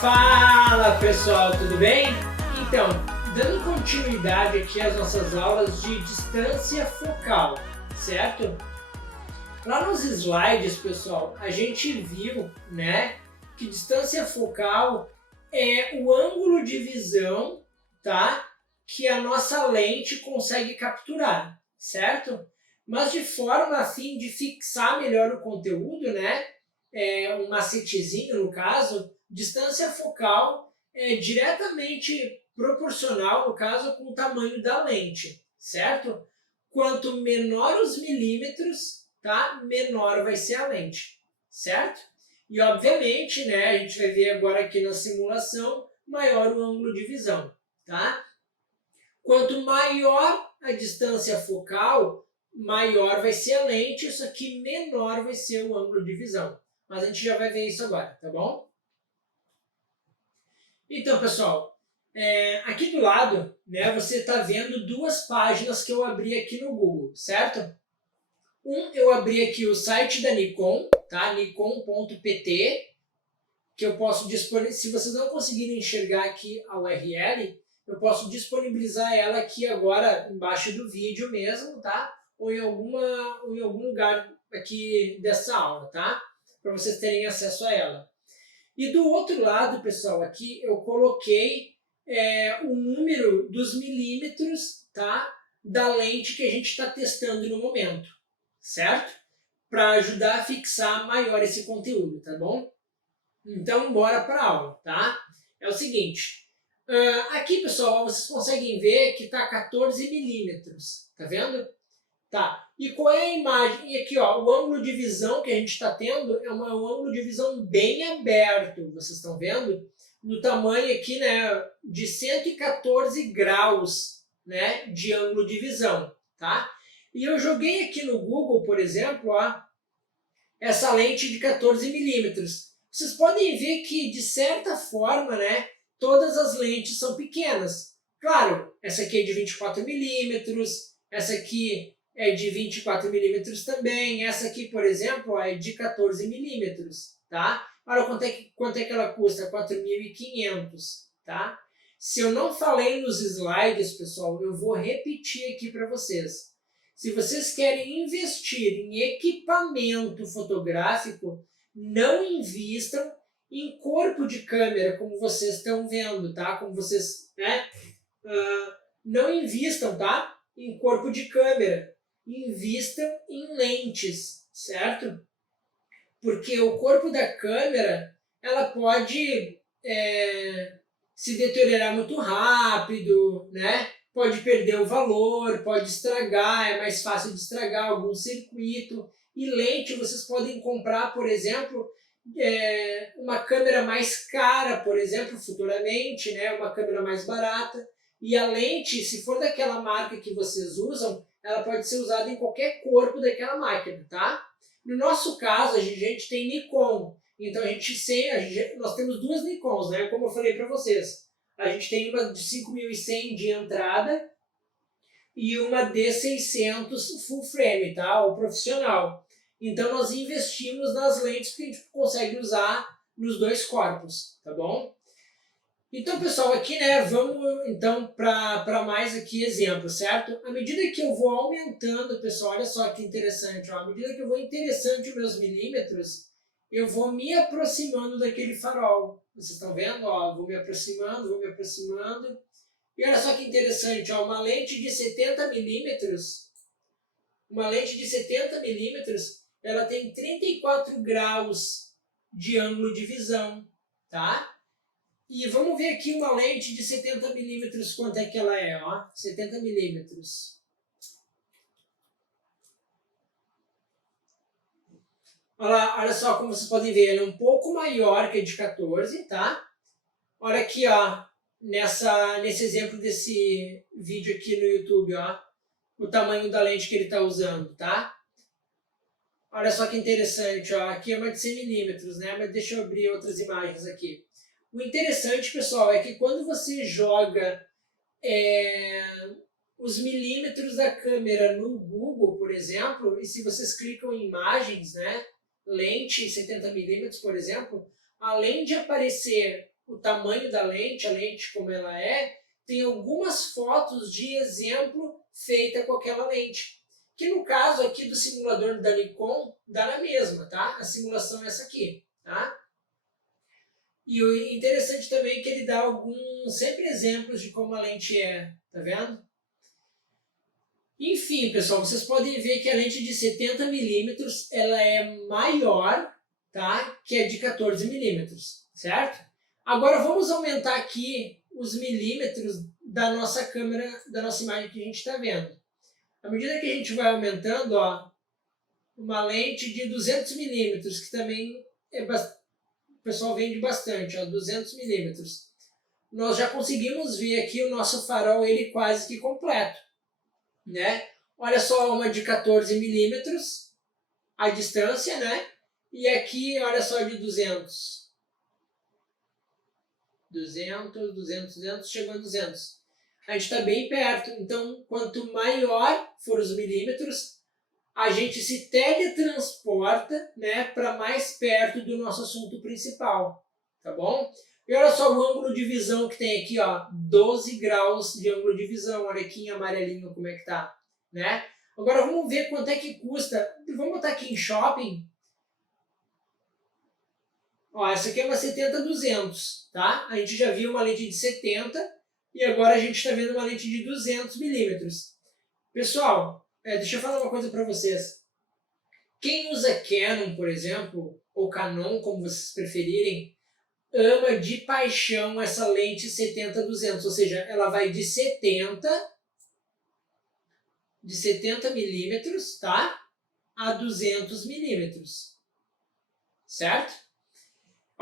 Fala pessoal, tudo bem? Então, dando continuidade aqui às nossas aulas de distância focal, certo? Lá nos slides, pessoal, a gente viu, né, que distância focal é o ângulo de visão, tá, que a nossa lente consegue capturar, certo? Mas de forma a fim de fixar melhor o conteúdo, né, um macetezinho no caso, distância focal é diretamente proporcional, no caso, com o tamanho da lente, certo? Quanto menor os milímetros, tá? Menor vai ser a lente, certo? E obviamente, né, a gente vai ver agora aqui na simulação, maior o ângulo de visão, tá? Quanto maior a distância focal, maior vai ser a lente, isso aqui menor vai ser o ângulo de visão. Mas a gente já vai ver isso agora, tá bom? Então, pessoal, aqui do lado, né, você está vendo duas páginas que eu abri aqui no Google, certo? Eu abri aqui o site da Nikon, tá? nikon.pt, que eu posso disponibilizar, se vocês não conseguirem enxergar aqui a URL, eu posso disponibilizar ela aqui agora embaixo do vídeo mesmo, tá? Ou em algum lugar aqui dessa aula, tá? Para vocês terem acesso a ela. E do outro lado, pessoal, aqui eu coloquei o número dos milímetros, tá, da lente que a gente está testando no momento, certo? Para ajudar a fixar maior esse conteúdo, tá bom? Então, bora para a aula, tá? É o seguinte, aqui, pessoal, vocês conseguem ver que está 14 milímetros, tá vendo? Tá, e qual é a imagem? E aqui, ó, o ângulo de visão que a gente está tendo é um ângulo de visão bem aberto, vocês estão vendo? No tamanho aqui, né, de 114 graus, né, de ângulo de visão, tá? E eu joguei aqui no Google, por exemplo, ó, essa lente de 14 milímetros. Vocês podem ver que, de certa forma, né, todas as lentes são pequenas. Claro, essa aqui é de 24 milímetros, essa aqui é de 24 milímetros também. Essa aqui, por exemplo, é de 14 milímetros, tá? Olha quanto é que ela custa, 4.500, tá? Se eu não falei nos slides, pessoal, eu vou repetir aqui para vocês. Se vocês querem investir em equipamento fotográfico, não invistam em corpo de câmera, como vocês estão vendo, tá? Como vocês, né? Não invistam, tá? Em corpo de câmera. Invistam em lentes, certo? Porque o corpo da câmera, ela pode se deteriorar muito rápido, né? Pode perder o valor, pode estragar, é mais fácil de estragar algum circuito. E lente, vocês podem comprar, por exemplo, uma câmera mais cara, por exemplo, futuramente, né? Uma câmera mais barata. E a lente, se for daquela marca que vocês usam, ela pode ser usada em qualquer corpo daquela máquina, tá? No nosso caso, a gente tem Nikon. Então, nós temos duas Nikons, né? Como eu falei para vocês. A gente tem uma de 5.100 de entrada e uma D600 full frame, tá? Ou profissional. Então, nós investimos nas lentes que a gente consegue usar nos dois corpos, tá bom? Então, pessoal, aqui, né, vamos então para mais aqui exemplos, certo? À medida que eu vou aumentando, pessoal, olha só que interessante, ó, à medida que eu vou interessando os meus milímetros, eu vou me aproximando daquele farol. Vocês estão vendo? Ó, vou me aproximando, e olha só que interessante, ó, uma lente de 70 milímetros, ela tem 34 graus de ângulo de visão, tá? E vamos ver aqui uma lente de 70 milímetros, quanto é que ela é, ó, 70 milímetros. Olha só como vocês podem ver, ela é um pouco maior que a de 14, tá? Olha aqui, ó, nesse exemplo desse vídeo aqui no YouTube, ó, o tamanho da lente que ele está usando, tá? Olha só que interessante, ó, aqui é uma de 100 milímetros, né? Mas deixa eu abrir outras imagens aqui. O interessante, pessoal, é que quando você joga os milímetros da câmera no Google, por exemplo, e se vocês clicam em imagens, né, lente 70mm, por exemplo, além de aparecer o tamanho da lente, a lente como ela é, tem algumas fotos de exemplo feita com aquela lente. Que no caso aqui do simulador da Nikon, dá na mesma, tá? A simulação é essa aqui, tá? E o interessante também é que ele dá alguns sempre exemplos de como a lente é, tá vendo? Enfim, pessoal, vocês podem ver que a lente de 70mm ela é maior, tá? Que a de 14mm, certo? Agora vamos aumentar aqui os milímetros da nossa câmera, da nossa imagem que a gente está vendo. À medida que a gente vai aumentando, ó, uma lente de 200mm, que também o pessoal vende bastante, ó, 200mm. Nós já conseguimos ver aqui o nosso farol ele quase que completo, né? Olha só, uma de 14mm a distância, né? E aqui, olha só, de 200. 200, chegou a 200. A gente está bem perto, então quanto maior for os milímetros, a gente se teletransporta, né, para mais perto do nosso assunto principal, tá bom? E olha só o ângulo de visão que tem aqui, ó, 12 graus de ângulo de visão, olha aqui em amarelinho como é que tá, né? Agora vamos ver quanto é que custa, vamos botar aqui em shopping. Ó, essa aqui é uma 70-200, tá? A gente já viu uma lente de 70 e agora a gente está vendo uma lente de 200mm. Pessoal, deixa eu falar uma coisa para vocês. Quem usa Canon, por exemplo, ou Canon, como vocês preferirem, ama de paixão essa lente 70-200, ou seja, ela vai de 70mm, tá? A 200mm, certo?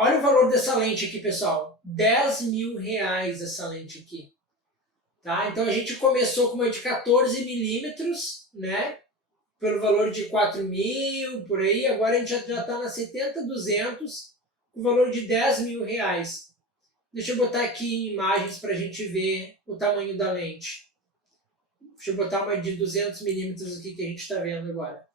Olha o valor dessa lente aqui, pessoal. R$10.000 essa lente aqui. Tá? Então a gente começou com uma de 14mm, né? Pelo valor de 4.000, por aí. Agora a gente já está na 70-200, com o valor de R$10.000. Deixa eu botar aqui em imagens para a gente ver o tamanho da lente. Deixa eu botar uma de 200mm aqui que a gente está vendo agora.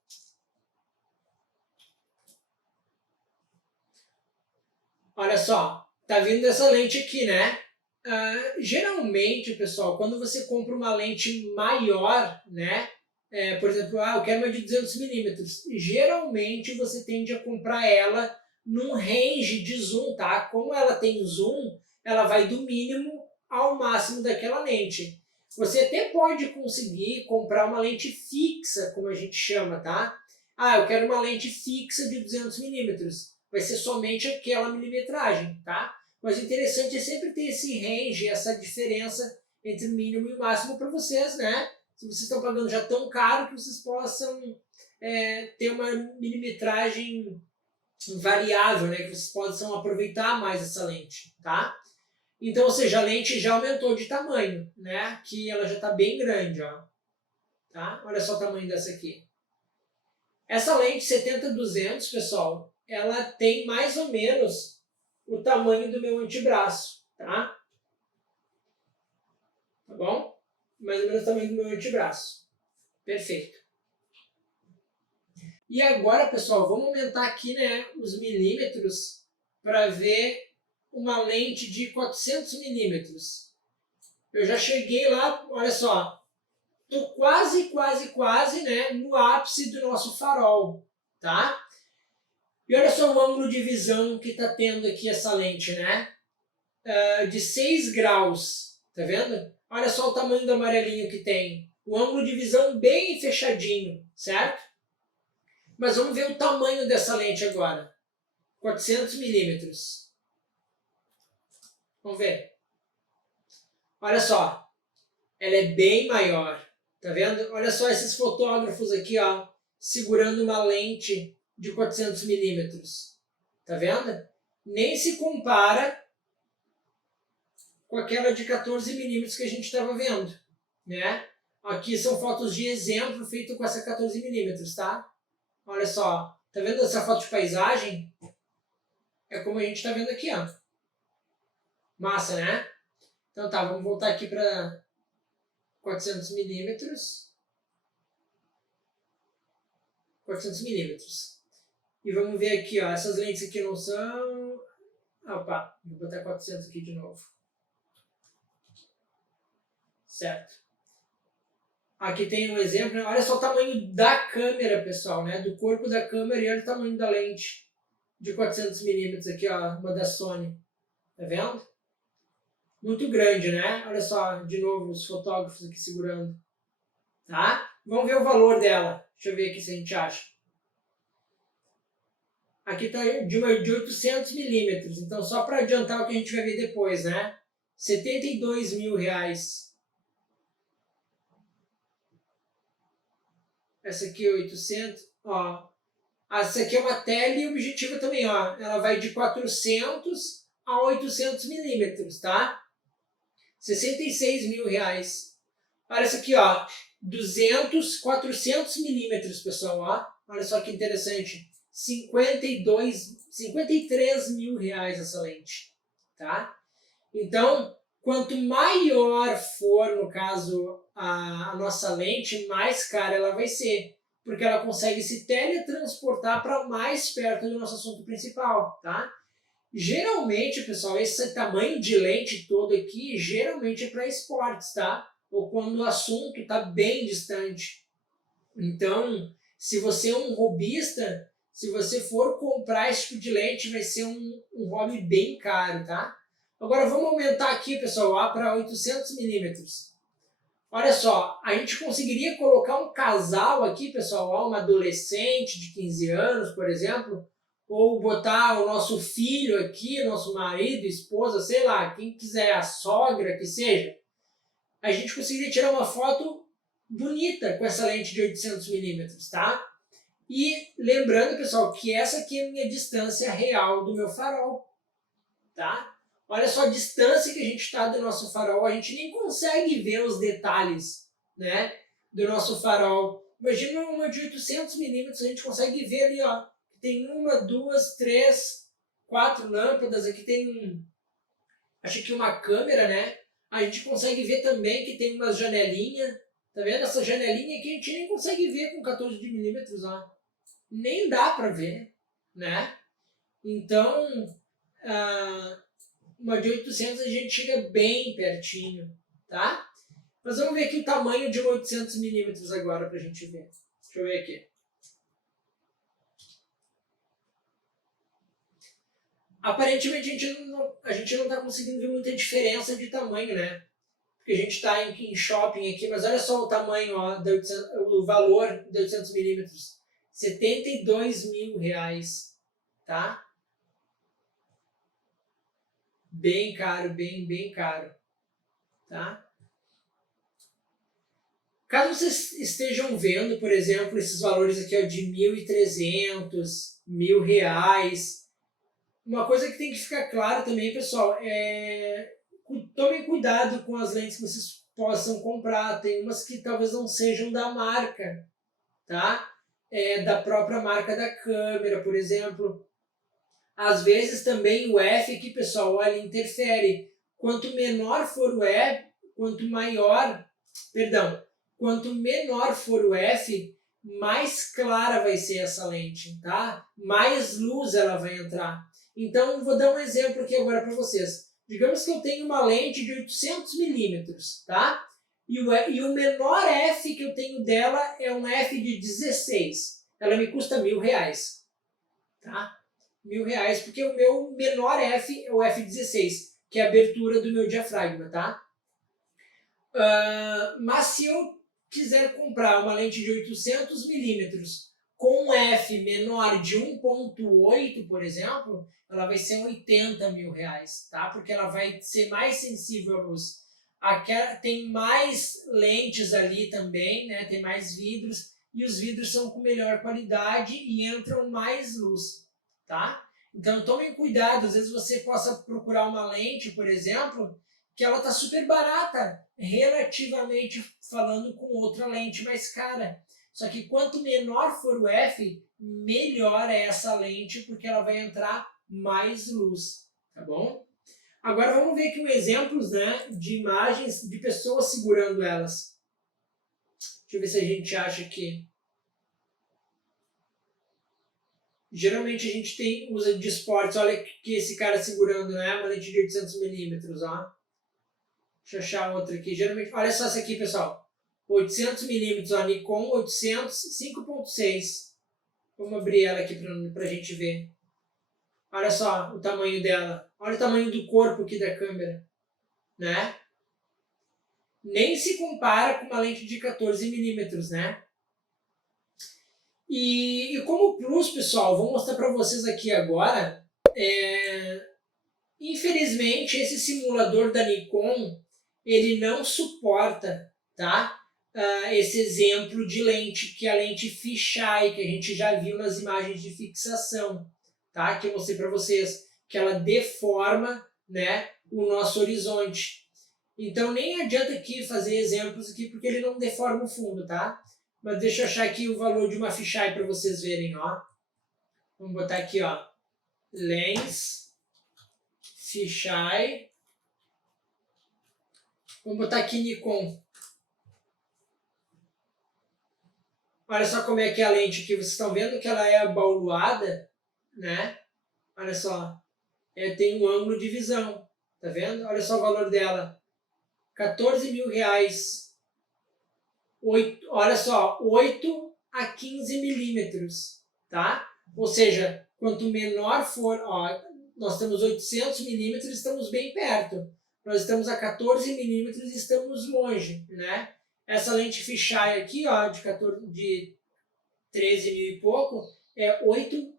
Olha só, tá vindo essa lente aqui, né? Geralmente, pessoal, quando você compra uma lente maior, né? Por exemplo, eu quero uma de 200mm. Geralmente você tende a comprar ela num range de zoom, tá? Como ela tem zoom, ela vai do mínimo ao máximo daquela lente. Você até pode conseguir comprar uma lente fixa, como a gente chama, tá? Eu quero uma lente fixa de 200mm. Vai ser somente aquela milimetragem, tá? Mas o interessante é sempre ter esse range, essa diferença entre o mínimo e o máximo para vocês, né? Se vocês estão pagando já tão caro que vocês possam ter uma milimetragem variável, né? Que vocês possam aproveitar mais essa lente, tá? Então, ou seja, a lente já aumentou de tamanho, né? Aqui ela já está bem grande, ó. Tá? Olha só o tamanho dessa aqui. Essa lente 70-200, pessoal, ela tem mais ou menos o tamanho do meu antebraço, tá? Tá bom? Mais ou menos o tamanho do meu antebraço. Perfeito. E agora, pessoal, vamos aumentar aqui, né, os milímetros para ver uma lente de 400mm. Eu já cheguei lá, olha só, tô quase, né, no ápice do nosso farol, tá? E olha só o ângulo de visão que está tendo aqui essa lente, né? De 6 graus, tá vendo? Olha só o tamanho do amarelinho que tem. O ângulo de visão bem fechadinho, certo? Mas vamos ver o tamanho dessa lente agora. 400mm. Vamos ver. Olha só. Ela é bem maior. Tá vendo? Olha só esses fotógrafos aqui, ó, segurando uma lente de 400mm. Tá vendo? Nem se compara com aquela de 14mm que a gente estava vendo, né? Aqui são fotos de exemplo feito com essa 14mm, tá? Olha só, tá vendo essa foto de paisagem? É como a gente está vendo aqui, ó. Massa, né? Então tá, vamos voltar aqui para 400 milímetros. 400 milímetros. E vamos ver aqui, ó, essas lentes aqui não são... Opa, vou botar 400 aqui de novo. Certo. Aqui tem um exemplo, olha só o tamanho da câmera, pessoal, né? Do corpo da câmera e olha o tamanho da lente de 400 milímetros aqui, ó, uma da Sony. Tá vendo? Muito grande, né? Olha só, de novo, os fotógrafos aqui segurando. Tá? Vamos ver o valor dela. Deixa eu ver aqui se a gente acha. Aqui está de 800 milímetros. Então, só para adiantar o que a gente vai ver depois, né? R$72 mil. Essa aqui é 800. Ó. Essa aqui é uma tele objetiva também, ó. Ela vai de 400 a 800 milímetros, tá? R$66 mil. Olha essa aqui, ó. 400 milímetros, pessoal, ó. Olha só que interessante. 53 mil reais essa lente, tá? Então, quanto maior for, no caso, a nossa lente, mais cara ela vai ser, porque ela consegue se teletransportar para mais perto do nosso assunto principal, tá? Geralmente, pessoal, esse tamanho de lente todo aqui, geralmente é para esportes, tá? Ou quando o assunto está bem distante. Então, se você é um hobbyista, se você for comprar esse tipo de lente, vai ser um hobby bem caro, tá? Agora vamos aumentar aqui, pessoal, para 800 milímetros. Olha só, a gente conseguiria colocar um casal aqui, pessoal, uma adolescente de 15 anos, por exemplo, ou botar o nosso filho aqui, nosso marido, esposa, sei lá, quem quiser, a sogra, que seja. A gente conseguiria tirar uma foto bonita com essa lente de 800 milímetros, tá? E lembrando, pessoal, que essa aqui é a minha distância real do meu farol, tá? Olha só a distância que a gente está do nosso farol, a gente nem consegue ver os detalhes, né, do nosso farol. Imagina uma de 800 milímetros, a gente consegue ver ali, ó, tem 1, 2, 3, 4 lâmpadas, aqui tem, acho que uma câmera, né? A gente consegue ver também que tem umas janelinhas, tá vendo? Essa janelinha aqui a gente nem consegue ver com 14 milímetros, ó. Nem dá para ver, né? Então, uma de 800 a gente chega bem pertinho, tá? Mas vamos ver aqui o tamanho de 800 milímetros agora para a gente ver. Deixa eu ver aqui. Aparentemente a gente não está conseguindo ver muita diferença de tamanho, né? Porque a gente está em shopping aqui, mas olha só o tamanho, ó, o valor de 800 milímetros. R$72 mil, tá? Bem caro, bem caro, tá? Caso vocês estejam vendo, por exemplo, esses valores aqui, ó, de 1.300, R$1.000, uma coisa que tem que ficar claro também, pessoal, tomem cuidado com as lentes que vocês possam comprar. Tem umas que talvez não sejam da marca, tá? Da própria marca da câmera, por exemplo. Às vezes também o F aqui, pessoal, olha, interfere. Quanto menor for o F, quanto menor for o F, mais clara vai ser essa lente, tá? Mais luz ela vai entrar. Então, vou dar um exemplo aqui agora para vocês. Digamos que eu tenho uma lente de 800 milímetros, tá? E o menor F que eu tenho dela é um F de 16. Ela me custa R$1.000, tá? R$1.000, porque o meu menor F é o F16, que é a abertura do meu diafragma, tá? Mas se eu quiser comprar uma lente de 800 milímetros com um F menor de 1.8, por exemplo, ela vai ser R$80 mil, tá? Porque ela vai ser mais sensível à luz. Tem mais lentes ali também, né? Tem mais vidros, e os vidros são com melhor qualidade e entram mais luz, tá? Então tomem cuidado, às vezes você possa procurar uma lente, por exemplo, que ela está super barata, relativamente falando, com outra lente mais cara. Só que quanto menor for o F, melhor é essa lente, porque ela vai entrar mais luz, tá bom? Agora vamos ver aqui um exemplos, né, de imagens de pessoas segurando elas. Deixa eu ver se a gente acha aqui. Geralmente a gente usa de esportes, olha que esse cara segurando, né? Uma lente de 800mm, ó. Deixa eu achar outra aqui. Geralmente, olha só essa aqui, pessoal. 800mm, ó, Nikon 800 5.6. Vamos abrir ela aqui pra gente ver. Olha só o tamanho dela. Olha o tamanho do corpo aqui da câmera, né? Nem se compara com uma lente de 14mm, né? E como plus, pessoal, vou mostrar para vocês aqui agora. Infelizmente, esse simulador da Nikon, ele não suporta, tá? Esse exemplo de lente, que é a lente fisheye, que a gente já viu nas imagens de fixação, tá? Que eu mostrei para vocês, que ela deforma, né, o nosso horizonte. Então nem adianta aqui fazer exemplos aqui, porque ele não deforma o fundo, tá? Mas deixa eu achar aqui o valor de uma fisheye para vocês verem, ó. Vamos botar aqui, ó, lens fisheye. Vamos botar aqui Nikon. Olha só como é que é a lente aqui. Vocês estão vendo que ela é abauluada, né? Olha só. Tem um ângulo de visão. Tá vendo? Olha só o valor dela. R$14.000. Olha só, 8 a 15 milímetros, tá? Ou seja, quanto menor for, ó, nós temos 800 milímetros, estamos bem perto. Nós estamos a 14 milímetros e estamos longe, né? Essa lente fisheye aqui, ó, de 13 mil e pouco, é 8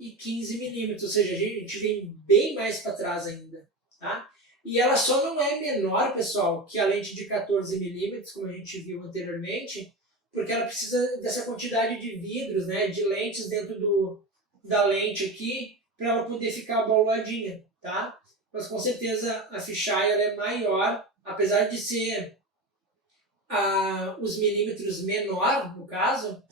e 15 milímetros, ou seja, a gente vem bem mais para trás ainda, tá? E ela só não é menor, pessoal, que a lente de 14 milímetros, como a gente viu anteriormente, porque ela precisa dessa quantidade de vidros, né, de lentes dentro da lente aqui, para ela poder ficar abauladinha, tá? Mas com certeza a fisheye ela é maior, apesar de ser os milímetros menor, no caso,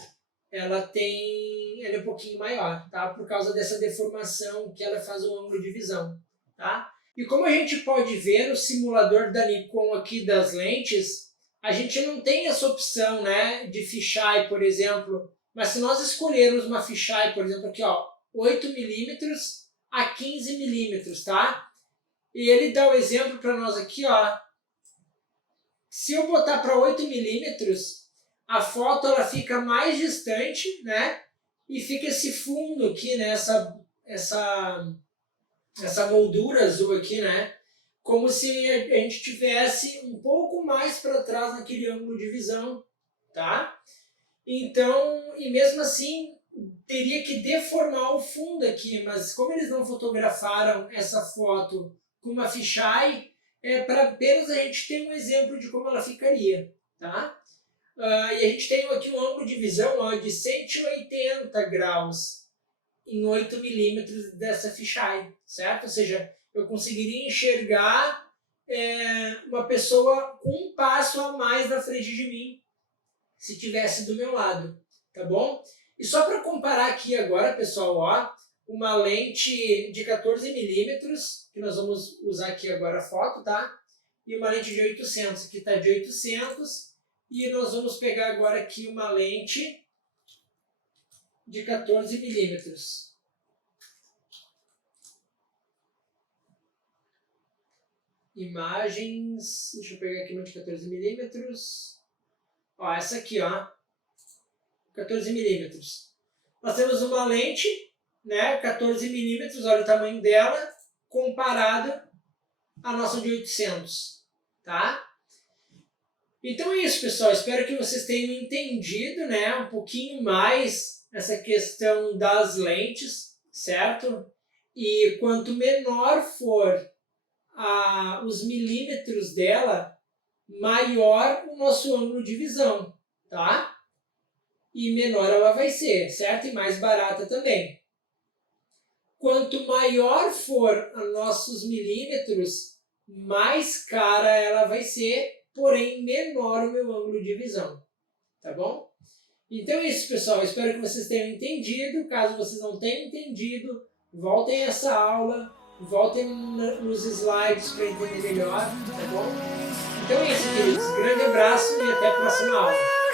ela é um pouquinho maior, tá? Por causa dessa deformação que ela faz o ângulo de visão, tá? E como a gente pode ver no simulador da Nikon aqui das lentes, a gente não tem essa opção, né, de fisheye, por exemplo. Mas se nós escolhermos uma fisheye, por exemplo, aqui, ó, 8 milímetros a 15 milímetros, tá? E ele dá o exemplo para nós aqui, ó. Se eu botar para 8 milímetros, a foto ela fica mais distante, né? E fica esse fundo aqui, né? Essa moldura azul aqui, né? Como se a gente tivesse um pouco mais para trás naquele ângulo de visão, tá? Então, e mesmo assim, teria que deformar o fundo aqui, mas como eles não fotografaram essa foto com uma fisheye, para apenas a gente ter um exemplo de como ela ficaria, tá? E a gente tem aqui um ângulo de visão, ó, de 180 graus em 8 milímetros dessa fisheye, certo? Ou seja, eu conseguiria enxergar uma pessoa um passo a mais na frente de mim, se estivesse do meu lado, tá bom? E só para comparar aqui agora, pessoal, ó, uma lente de 14 milímetros, que nós vamos usar aqui agora a foto, tá? E uma lente de 800, aqui está de 800, e nós vamos pegar agora aqui uma lente de 14 milímetros. Imagens, deixa eu pegar aqui uma de 14 milímetros. Ó, essa aqui, ó, 14 milímetros. Nós temos uma lente, né, 14 milímetros, olha o tamanho dela, comparado à nossa de 800, tá? Então é isso, pessoal. Espero que vocês tenham entendido, né, um pouquinho mais essa questão das lentes, certo? E quanto menor for os milímetros dela, maior o nosso ângulo de visão, tá? E menor ela vai ser, certo? E mais barata também. Quanto maior for os nossos milímetros, mais cara ela vai ser, porém menor o meu ângulo de visão, tá bom? Então é isso, pessoal. Espero que vocês tenham entendido. Caso vocês não tenham entendido, voltem a essa aula, voltem nos slides para entender melhor, tá bom? Então é isso, queridos. Grande abraço e até a próxima aula.